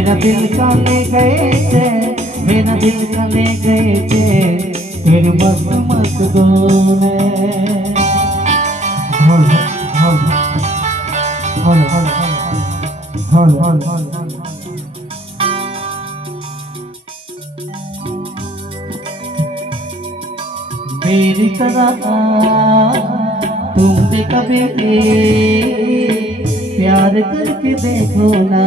मेरा दिल का ले गए थे, मेरा दिल का ले गए थे तेरे मस्त मस्त गोले। हल हल हल हल हल हल मेरी तरह तुम भी कभी प्यार करके देखो ना।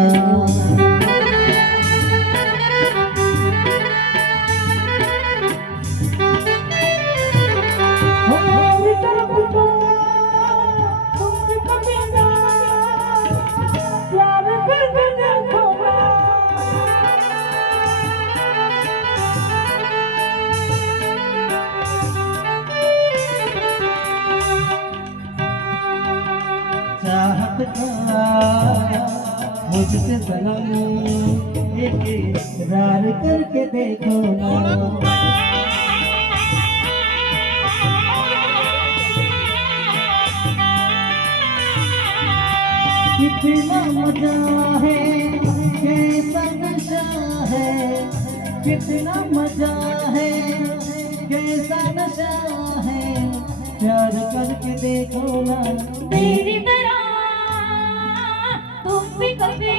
चाहत का मुझसे सनम एक इकरार करके देखो ना। कितना मजा है कैसा नशा है, कितना मजा है कैसा नशा है, प्यार करके देखो ना। मेरी तरह तुम भी कभी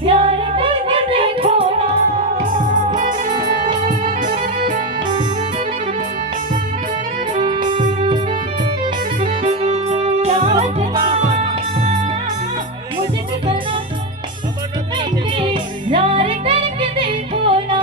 प्यार करके देखो ना। चाहता मुझे सनम प्यार करके देखो ना।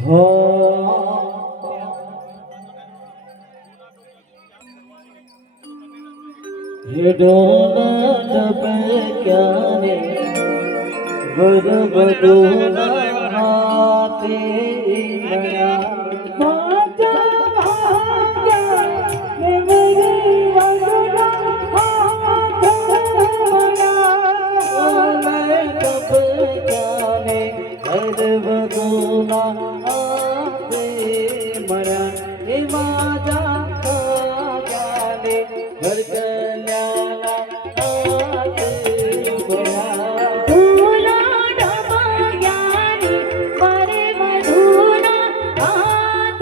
हो ये डोला डबे क्या रे बदबदूना हाथे गया। बाजा बाजा मेरी वंदना हाथ गया। मैं कब जाने बदबदूना हाथे मरा। ये बाजा जाने घर कल्याणा हाथे गया। फूला डबा यारी परे मधुना हाथ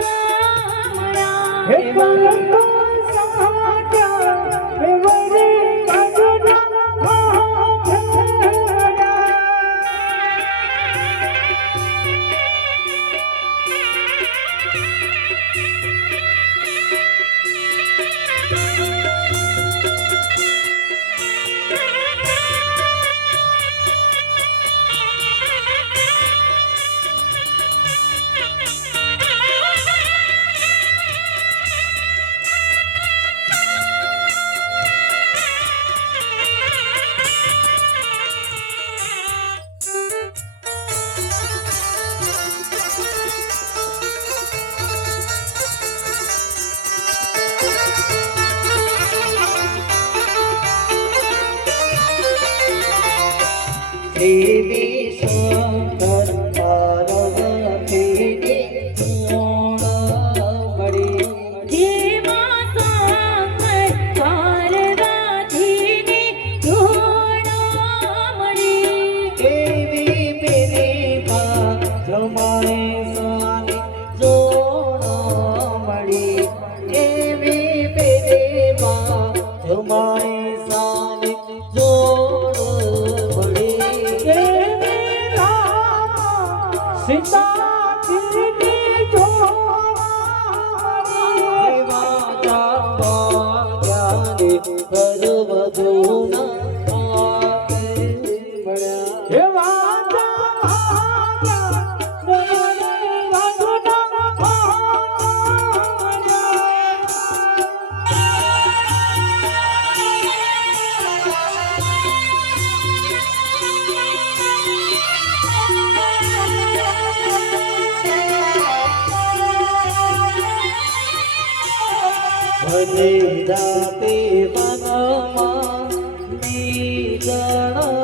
मरा। हे बाजा साजा मेरी वंदना हाथ गया। देवी शंकर पार्वती सोनामणि। देवा साकर पार्वती सोनामणि। देवी मेरी माँ जमाए सानी सोनामणि। देवी मेरी माँ जमाए सानी सोनामणि। सीता तेरी देवाजा ज्ञानी सर्वगुण आके बड़ा। हे वाजा હજી રાતે વનમાં નીકળતા